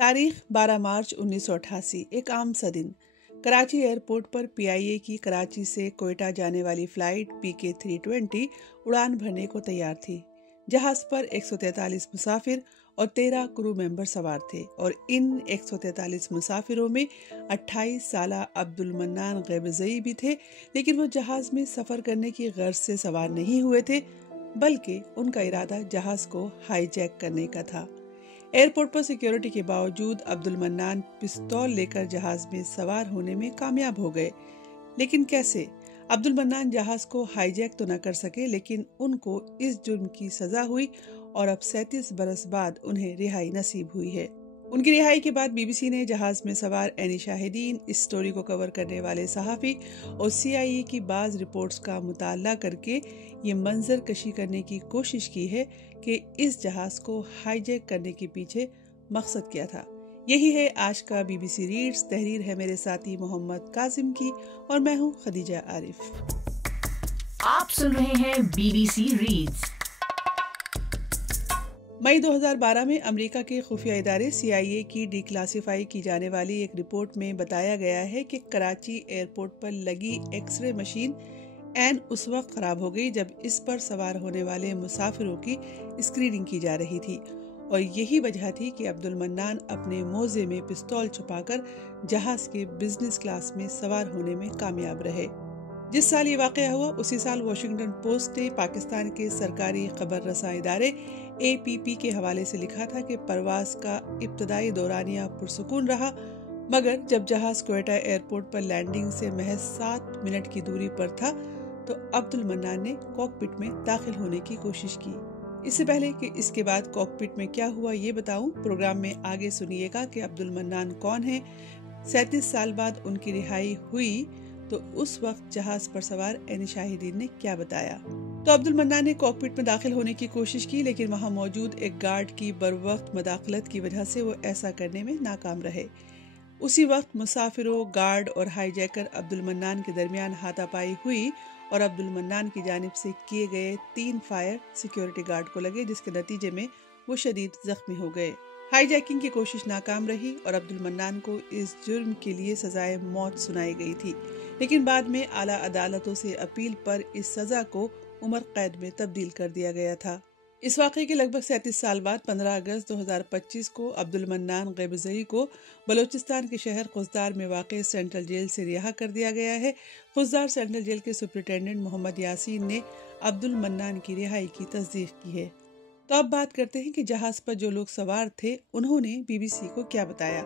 तारीख 12 मार्च 1988, एक आम सा दिन। कराची एयरपोर्ट पर PIA की कराची से कोयटा जाने वाली फ्लाइट PK 320 उड़ान भरने को तैयार थी। जहाज पर 143 मुसाफिर और 13 क्रू मेंबर सवार थे और इन 143 मुसाफिरों में 28 साला अब्दुल मन्नान गैबज़ई भी थे, लेकिन वो जहाज में सफर करने की गर्ज से सवार नहीं हुए थे, बल्कि उनका इरादा जहाज को हाईजैक करने का था। एयरपोर्ट पर सिक्योरिटी के बावजूद अब्दुल मन्नान पिस्तौल लेकर जहाज में सवार होने में कामयाब हो गए। लेकिन कैसे? अब्दुल मन्नान जहाज को हाईजैक तो न कर सके, लेकिन उनको इस जुर्म की सजा हुई और अब 37 बरस बाद उन्हें रिहाई नसीब हुई है। उनकी रिहाई के बाद BBC ने जहाज में सवार एनी शाहिदीन, इस स्टोरी को कवर करने वाले सहाफ़ी और CIA की बाज़ रिपोर्ट्स का मुताला करके ये मंजर कशी करने की कोशिश की है कि इस जहाज को हाईजैक करने के पीछे मकसद क्या था। यही है आज का BBC रीड्स। तहरीर है मेरे साथी मोहम्मद काजिम की और मैं हूँ खदीजा आरिफ। आप सुन रहे हैं BBC रीड्स। मई 2012 में अमेरिका के खुफिया इदारे CIA की डिक्लासिफाई की जाने वाली एक रिपोर्ट में बताया गया है कि कराची एयरपोर्ट पर लगी एक्सरे मशीन ऐन उस वक्त खराब हो गई जब इस पर सवार होने वाले मुसाफिरों की स्क्रीनिंग की जा रही थी, और यही वजह थी कि अब्दुल मन्नान अपने मोजे में पिस्तौल छुपाकर जहाज के बिजनेस क्लास में सवार होने में कामयाब रहे। जिस साल ये वाकया हुआ, उसी साल वॉशिंगटन पोस्ट ने पाकिस्तान के सरकारी खबर रसा इदारे APP के हवाले से लिखा था कि परवाज का इब्तदाई दौरानिया पुरसुकून रहा, मगर जब जहाज कोयटा एयरपोर्ट पर लैंडिंग से महज 7 मिनट की दूरी पर था तो अब्दुल मन्नान ने कॉकपिट में दाखिल होने की कोशिश की। इससे पहले कि इसके बाद कॉकपिट में क्या हुआ ये बताऊं, प्रोग्राम में आगे सुनिएगा कि अब्दुल मन्नान कौन है, 37 साल बाद उनकी रिहाई हुई तो उस वक्त जहाज पर सवार एनी शाहिदीन ने क्या बताया। तो अब्दुल मन्नान ने कॉकपिट में दाखिल होने की कोशिश की, लेकिन वहां मौजूद एक गार्ड की बरवक्त मदाखलत की वजह से वो ऐसा करने में नाकाम रहे। उसी वक्त मुसाफिरों, गार्ड और हाईजैकर अब्दुल मन्नान के दरमियान हाथापाई हुई और अब्दुल मन्नान की जानिब से किए गए 3 फायर सिक्योरिटी गार्ड को लगे, जिसके नतीजे में वो शदीद जख्मी हो गए। हाईजैकिंग की कोशिश नाकाम रही और अब्दुल मन्नान को इस जुर्म के लिए सजाए मौत सुनाई गई थी, लेकिन बाद में आला अदालतों से अपील पर इस सजा को उम्र कैद में तब्दील कर दिया गया था। इस वाक़े के लगभग 37 साल बाद 15 अगस्त 2025 को अब्दुल मन्नान गैबज़ई को बलूचिस्तान के शहर खुजदार में वाक़े सेंट्रल जेल से रिहा कर दिया गया है। खुजदार सेंट्रल जेल के सुपरिटेंडेंट मोहम्मद यासीन ने अब्दुल मन्नान की रिहाई की तस्दीक की है। तो अब बात करते हैं कि जहाज पर जो लोग सवार थे उन्होंने BBC को क्या बताया।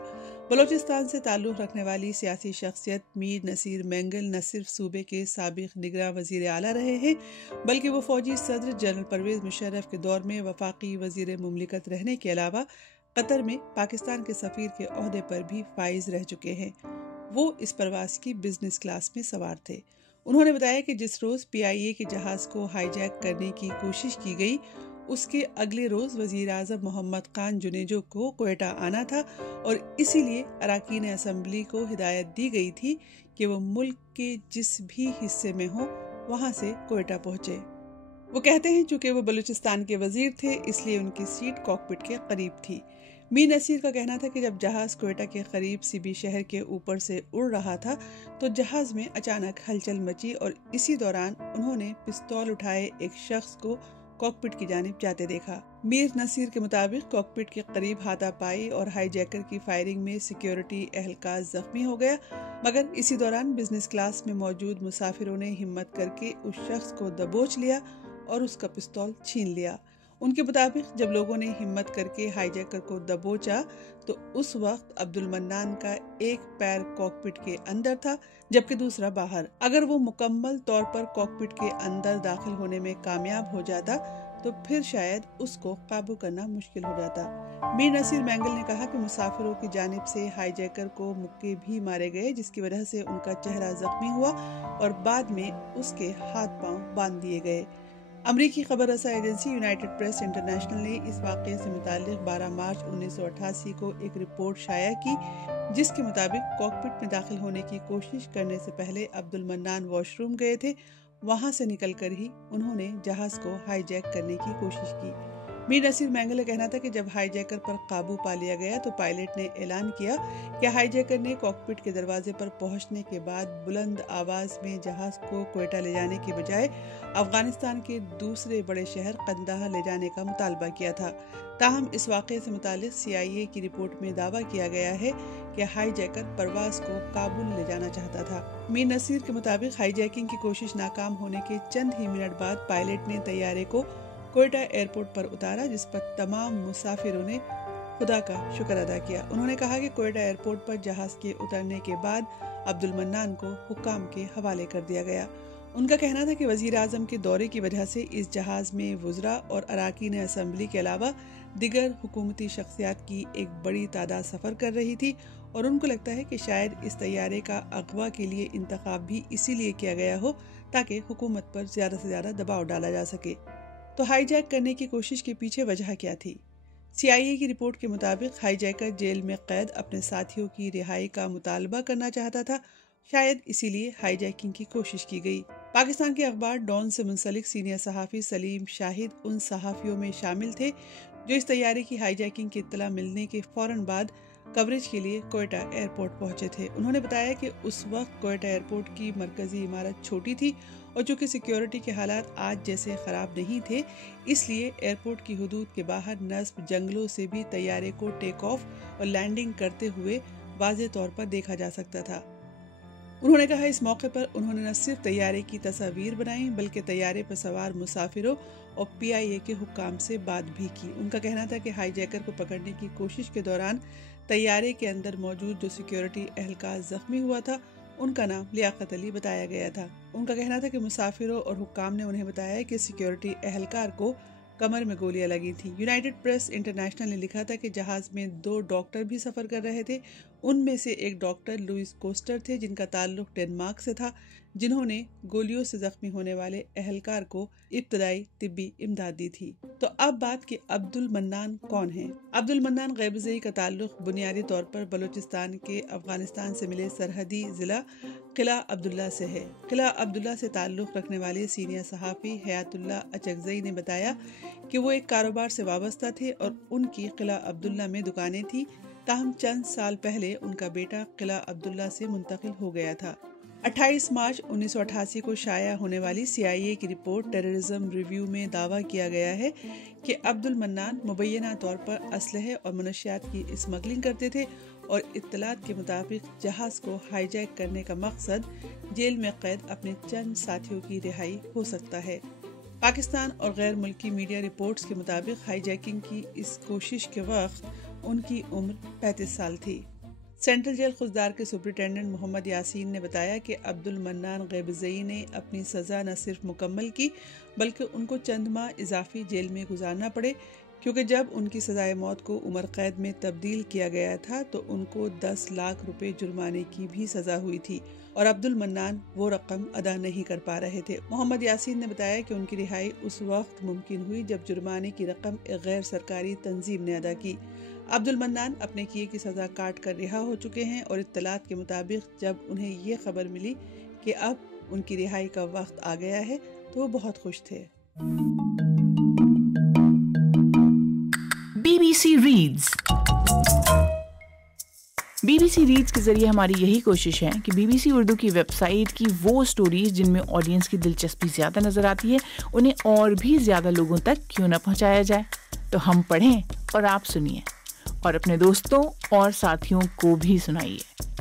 बलूचिस्तान से ताल्लुक़ रखने वाली सियासी शख्सियत मीर नसीर मेंगल न सिर्फ सूबे के साबिक़ निगरां वज़ीर आला रहे हैं, बल्कि वो फौजी सदर जनरल परवेज़ मुशर्रफ के दौर में वफाकी वज़ीर मुमलिकत रहने के अलावा कतर में पाकिस्तान के सफ़ीर के ओहदे पर भी फाइज रह चुके हैं। वो इस परवाज़ की बिजनेस क्लास में सवार थे। उन्होंने बताया कि जिस रोज़ PIA के जहाज़ को हाईजैक करने की कोशिश की गई, उसके अगले रोज वजीर आज़म मोहम्मद खान जुनेजो को कोयटा आना था और इसीलिए अरकान असम्बली को हिदायत दी गई थी कि वो मुल्क के जिस भी हिस्से में हो वहां से कोयटा पहुंचे। वो कहते हैं चूंकि वो बलूचिस्तान के वजीर थे इसलिए उनकी सीट कॉकपिट के करीब थी। मीर नसीर का कहना था कि जब जहाज कोयटा के करीब सीबी शहर के ऊपर से उड़ रहा था तो जहाज में अचानक हलचल मची और इसी दौरान उन्होंने पिस्तौल उठाए एक शख्स को कॉकपिट की जानिब जाते देखा। मीर नसीर के मुताबिक कॉकपिट के करीब हाथापाई और हाईजैकर की फायरिंग में सिक्योरिटी एहलकार जख्मी हो गया, मगर इसी दौरान बिजनेस क्लास में मौजूद मुसाफिरों ने हिम्मत करके उस शख्स को दबोच लिया और उसका पिस्तौल छीन लिया। उनके मुताबिक जब लोगों ने हिम्मत करके हाईजैकर को दबोचा तो उस वक्त अब्दुल मन्नान का एक पैर कॉकपिट के अंदर था जबकि दूसरा बाहर। अगर वो मुकम्मल तौर पर कॉकपिट के अंदर दाखिल होने में कामयाब हो जाता तो फिर शायद उसको काबू करना मुश्किल हो जाता। मीर नसीर मेंगल ने कहा कि मुसाफिरों की जानिब से हाईजैकर को मुक्के भी मारे गए, जिसकी वजह से उनका चेहरा जख्मी हुआ और बाद में उसके हाथ पांव बांध दिए गए। अमरीकी खबर रसा एजेंसी यूनाइटेड प्रेस इंटरनेशनल ने इस वाक़े से मुताल्लिक़ 12 मार्च 1988 को एक रिपोर्ट शाया की, जिसके मुताबिक कॉकपिट में दाखिल होने की कोशिश करने से पहले अब्दुल मन्नान वॉशरूम गए थे। वहां से निकलकर ही उन्होंने जहाज को हाईजैक करने की कोशिश की। میر نصیر مینگل کا کہنا تھا کہ جب ہائی جیکر پر قابو پا لیا گیا تو پائلٹ نے اعلان کیا کہ ہائی جیکر نے کاکپٹ کے دروازے پر پہنچنے کے بعد بلند آواز میں جہاز کو کوئٹہ لے جانے کی بجائے افغانستان کے دوسرے بڑے شہر قندھار لے جانے کا مطالبہ کیا تھا۔ تاہم اس واقعے سے متعلق CIA کی رپورٹ میں دعویٰ کیا گیا ہے کہ ہائی جیکر پرواز کو کابل لے جانا چاہتا تھا۔ میر نصیر کے مطابق ہائی جیکنگ کی کوشش ناکام ہونے کے چند ہی منٹ بعد پائلٹ نے طیارے کو کوئٹہ ایئرپورٹ پر اتارا، جس پر تمام مسافروں نے خدا کا شکر ادا کیا۔ انہوں نے کہا کہ کوئٹہ ایئرپورٹ پر جہاز کے اترنے کے بعد عبدالمنان کو حکام کے حوالے کر دیا گیا۔ ان کا کہنا تھا کہ وزیر اعظم کے دورے کی وجہ سے اس جہاز میں وزراء اور اراکین اسمبلی کے علاوہ دیگر حکومتی شخصیات کی ایک بڑی تعداد سفر کر رہی تھی، اور ان کو لگتا ہے کہ شاید اس طیارے کا اغوا کے لیے انتخاب بھی اسی لیے کیا گیا ہو تاکہ حکومت پر زیادہ سے زیادہ دباؤ ڈالا جا سکے۔ تو ہائی جیک کرنے کی کوشش کے پیچھے وجہ کیا تھی؟ CIA کی رپورٹ کے مطابق ہائی جیکر جیل میں قید اپنے ساتھیوں کی رہائی کا مطالبہ کرنا چاہتا تھا، شاید اسی لیے ہائی جیکنگ کی کوشش کی گئی۔ پاکستان کے اخبار ڈان سے منسلک سینئر صحافی سلیم شاہد ان صحافیوں میں شامل تھے جو اس طیارے کی ہائی جیکنگ کی اطلاع ملنے کے فوراً بعد کوریج کے لیے کوئٹہ ایئرپورٹ پہنچے تھے۔ انہوں نے بتایا کہ اس وقت کوئٹہ ایئرپورٹ کی مرکزی عمارت چھوٹی تھی اور چونکہ سیکیورٹی کے حالات آج جیسے خراب نہیں تھے، اس لیے ایئرپورٹ کی حدود کے باہر نصب جنگلوں سے بھی طیارے کو ٹیک آف اور لینڈنگ کرتے ہوئے واضح طور پر دیکھا جا سکتا تھا۔ انہوں نے کہا اس موقع پر انہوں نے نہ صرف طیارے کی تصاویر بنائیں بلکہ طیارے پر سوار مسافروں اور PIA کے حکام سے بات بھی کی۔ ان کا کہنا تھا کہ ہائی جیکر کو پکڑنے کی کوشش کے دوران طیارے کے اندر موجود جو سیکیورٹی اہلکار زخمی ہوا تھا ان کا نام لیاقت علی بتایا گیا تھا۔ ان کا کہنا تھا کہ مسافروں اور حکام نے انہیں بتایا کہ سیکیورٹی اہلکار کو کمر میں گولیاں لگی تھیں۔ یونائیٹڈ پریس انٹرنیشنل نے لکھا تھا کہ جہاز میں 2 ڈاکٹر بھی سفر کر رہے تھے۔ ان میں سے ایک ڈاکٹر لوئس کوسٹر تھے جن کا تعلق ڈنمارک سے تھا، جنہوں نے گولیوں سے زخمی ہونے والے اہلکار کو ابتدائی طبی امداد دی تھی۔ تو اب بات کہ عبدالمنان کون ہیں؟ عبدالمنان غیب زئی کا تعلق بنیادی طور پر بلوچستان کے افغانستان سے ملے سرحدی ضلع قلعہ عبداللہ سے ہے۔ قلعہ عبداللہ سے تعلق رکھنے والے سینئر صحافی حیات اللہ اچکزئی نے بتایا کہ وہ ایک کاروبار سے وابستہ تھے اور ان کی قلعہ عبداللہ میں دکانیں تھیں، تاہم چند سال پہلے ان کا بیٹا قلعہ عبداللہ سے منتقل ہو گیا تھا۔ 28 مارچ 1988 کو شائع ہونے والی CIA کی رپورٹ ٹیررزم ریویو میں دعویٰ کیا گیا ہے کہ عبدالمنان مبینہ طور پر اسلحے اور منشیات کی اسمگلنگ کرتے تھے، اور اطلاعات کے مطابق جہاز کو ہائی جیک کرنے کا مقصد جیل میں قید اپنے چند ساتھیوں کی رہائی ہو سکتا ہے۔ پاکستان اور غیر ملکی میڈیا رپورٹس کے مطابق ہائی جیکنگ کی اس کوشش کے وقت ان کی عمر 35 سال تھی۔ سینٹرل جیل خضدار کے سپرنٹینڈنٹ محمد یاسین نے بتایا کہ عبدالمنان غیب زئی نے اپنی سزا نہ صرف مکمل کی بلکہ ان کو چند ماہ اضافی جیل میں گزارنا پڑے، کیونکہ جب ان کی سزائے موت کو عمر قید میں تبدیل کیا گیا تھا تو ان کو 10 لاکھ روپے جرمانے کی بھی سزا ہوئی تھی، اور عبدالمنان وہ رقم ادا نہیں کر پا رہے تھے۔ محمد یاسین نے بتایا کہ ان کی رہائی اس وقت ممکن ہوئی جب جرمانے کی رقم ایک غیر سرکاری تنظیم نے ادا کی۔ عبدالمنان اپنے کیے کی سزا کاٹ کر رہا ہو چکے ہیں، اور اطلاعات کے مطابق جب انہیں یہ خبر ملی کہ اب ان کی رہائی کا وقت آ گیا ہے تو وہ بہت خوش تھے۔ BBC ریڈز BBC ریڈز کے ذریعے ہماری یہی کوشش ہے کہ BBC اردو کی ویب سائٹ کی وہ سٹوریز جن میں آڈینس کی دلچسپی زیادہ نظر آتی ہے انہیں اور بھی زیادہ لوگوں تک کیوں نہ پہنچایا جائے۔ تو ہم پڑھیں اور آپ سنیے، اور اپنے دوستوں اور ساتھیوں کو بھی سنائیے۔